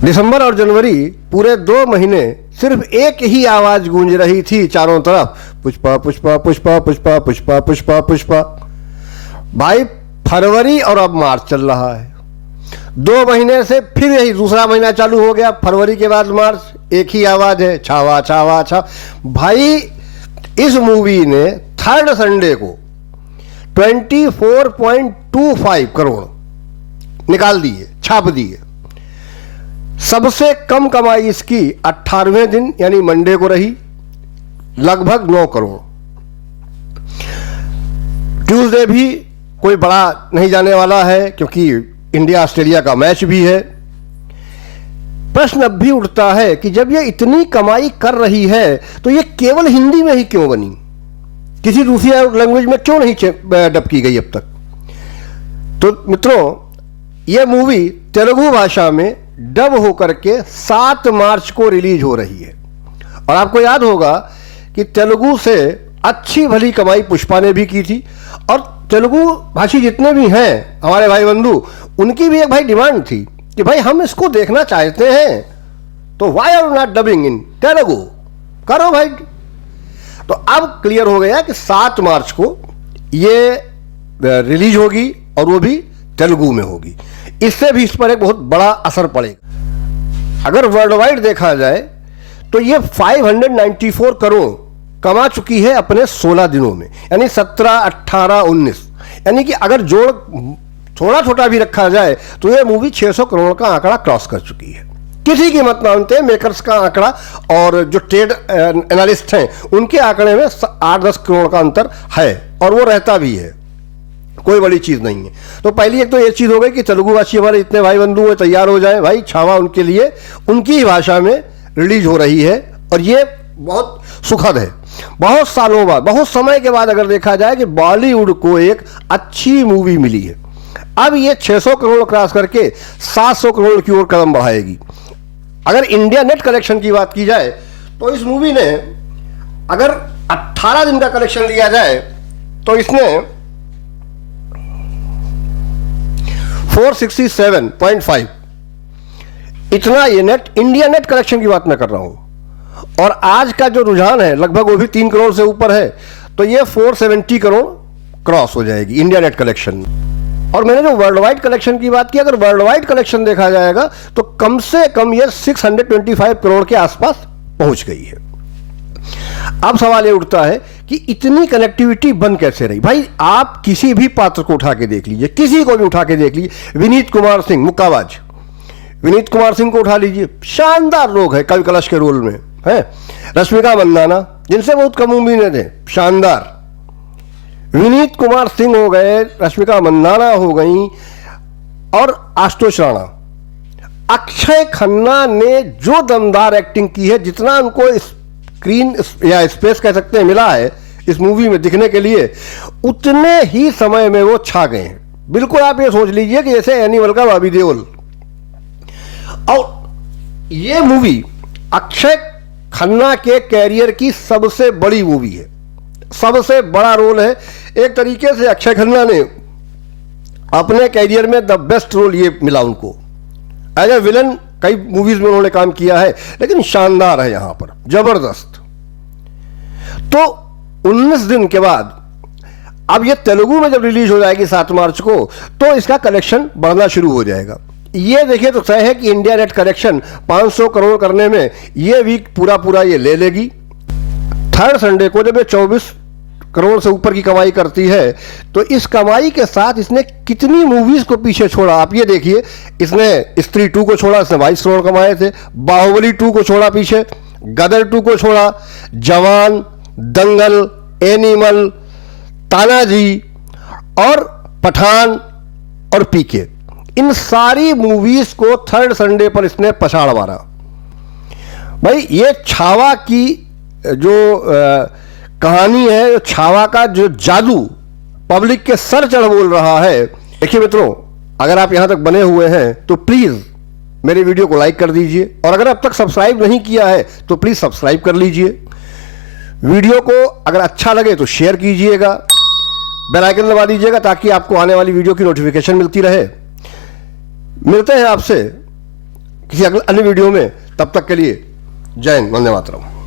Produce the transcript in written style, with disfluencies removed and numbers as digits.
दिसंबर और जनवरी पूरे 2 महीने सिर्फ एक ही आवाज गूंज रही थी चारों तरफ, पुष्पा पुष्पा पुष्पा पुष्पा पुष्पा पुष्पा पुष्पा। भाई फरवरी और अब मार्च चल रहा है, 2 महीने से फिर यही दूसरा महीना चालू हो गया। फरवरी के बाद मार्च, एक ही आवाज है, छावा छावा छा। भाई इस मूवी ने थर्ड संडे को 24.25 करोड़ निकाल दिए, छाप दिए। सबसे कम कमाई इसकी 18वें दिन यानी मंडे को रही, लगभग 9 करोड़। ट्यूसडे भी कोई बड़ा नहीं जाने वाला है क्योंकि इंडिया ऑस्ट्रेलिया का मैच भी है। प्रश्न अब भी उठता है कि जब ये इतनी कमाई कर रही है तो ये केवल हिंदी में ही क्यों बनी, किसी दूसरी लैंग्वेज में क्यों नहीं डब की गई अब तक। तो मित्रों, ये मूवी तेलुगु भाषा में डब होकर के 7 मार्च को रिलीज हो रही है। और आपको याद होगा कि तेलुगु से अच्छी भली कमाई पुष्पा ने भी की थी, और तेलुगु भाषी जितने भी हैं हमारे भाई बंधु, उनकी भी एक भाई डिमांड थी कि भाई हम इसको देखना चाहते हैं, तो वाई आर नॉट डबिंग इन तेलुगु, करो भाई। तो अब क्लियर हो गया कि 7 मार्च को ये रिलीज होगी और वो भी तेलुगु में होगी। इससे भी इस पर एक बहुत बड़ा असर पड़ेगा। अगर वर्ल्ड वाइड देखा जाए तो ये 594 करोड़ कमा चुकी है अपने 16 दिनों में, यानी 17, 18, 19, यानी कि अगर जोड़ थोड़ा छोटा भी रखा जाए तो ये मूवी 600 करोड़ का आंकड़ा क्रॉस कर चुकी है। किसी की मत मानते, मेकर्स का आंकड़ा और जो ट्रेड एनालिस्ट हैं उनके आंकड़े में 8-10 करोड़ का अंतर है, और वो रहता भी है, कोई बड़ी चीज नहीं है। तो पहली एक तो ये चीज हो गई कि तेलुगु भाषी हमारे इतने भाई बंधु हुए तैयार हो जाए, भाई छावा उनके लिए उनकी ही भाषा में रिलीज हो रही है, और ये बहुत सुखद है। बहुत सालों बाद, बहुत समय के बाद अगर देखा जाए कि बॉलीवुड को एक अच्छी मूवी मिली है। अब ये 600 करोड़ क्रॉस करके 700 करोड़ की ओर कदम बढ़ाएगी। अगर इंडिया नेट कलेक्शन की बात की जाए तो इस मूवी ने अगर 18 दिन का कलेक्शन लिया जाए तो इसने 467.5, इतना ये नेट, इंडिया नेट कलेक्शन की बात मैं कर रहा हूं। और आज का जो रुझान है लगभग वो भी 3 करोड़ से ऊपर है, तो ये 470 करोड़ क्रॉस हो जाएगी इंडिया नेट कलेक्शन। और मैंने जो वर्ल्ड वाइड कलेक्शन की बात की, अगर वर्ल्ड वाइड कलेक्शन देखा जाएगा तो कम से कम ये 625 करोड़ के आसपास पहुंच गई है। अब सवाल ये उठता है कि इतनी कनेक्टिविटी बन कैसे रही। भाई आप किसी भी पात्र को उठा के देख लीजिए, किसी को भी उठा के देख लीजिए, विनीत कुमार सिंह मुक्काबाज, विनीत कुमार सिंह को उठा लीजिए, शानदार लोग है कवि कलश के रोल में है। रश्मिका मंदाना, जिनसे बहुत कम उम्मीदें थे, शानदार। विनीत कुमार सिंह हो गए, रश्मिका मंदाना हो गई, और आशुतोष राणा। अक्षय खन्ना ने जो दमदार एक्टिंग की है, जितना उनको स्क्रीन या स्पेस कह सकते हैं मिला है इस मूवी में दिखने के लिए, उतने ही समय में वो छा गए हैं। बिल्कुल आप ये सोच लीजिए कि जैसे एनिमल का बॉबी देओल। और ये मूवी अक्षय खन्ना के कैरियर की सबसे बड़ी मूवी है, सबसे बड़ा रोल है। एक तरीके से अक्षय खन्ना ने अपने कैरियर में द बेस्ट रोल ये मिला उनको। एज ए विलन कई मूवीज में उन्होंने काम किया है, लेकिन शानदार है यहां पर, जबरदस्त। तो 19 दिन के बाद अब ये तेलुगु में जब रिलीज हो जाएगी 7 मार्च को, तो इसका कलेक्शन बढ़ना शुरू हो जाएगा। ये देखिए तो तय है कि इंडिया नेट कलेक्शन 500 करोड़ करने में ये वीक पूरा ये ले लेगी। थर्ड संडे को जब ये 24 करोड़ से ऊपर की कमाई करती है, तो इस कमाई के साथ इसने कितनी मूवीज को पीछे छोड़ा आप ये देखिए। इसने स्त्री 2 को छोड़ा, इसने 22 करोड़ कमाए थे। बाहुबली 2 को छोड़ा पीछे, गदर 2 को छोड़ा, जवान, दंगल, एनिमल, तानाजी और पठान और पीके, इन सारी मूवीज को थर्ड संडे पर इसने पछाड़ मारा। भाई ये छावा की जो कहानी है, छावा का जो जादू पब्लिक के सर चढ़ बोल रहा है। देखिए मित्रों, अगर आप यहां तक बने हुए हैं तो प्लीज मेरे वीडियो को लाइक कर दीजिए, और अगर अब तक सब्सक्राइब नहीं किया है तो प्लीज सब्सक्राइब कर लीजिए। वीडियो को अगर अच्छा लगे तो शेयर कीजिएगा, बेल आइकन दबा दीजिएगा ताकि आपको आने वाली वीडियो की नोटिफिकेशन मिलती रहे। मिलते हैं आपसे किसी अन्य वीडियो में। तब तक के लिए जय हिंद, वंदे मातरम।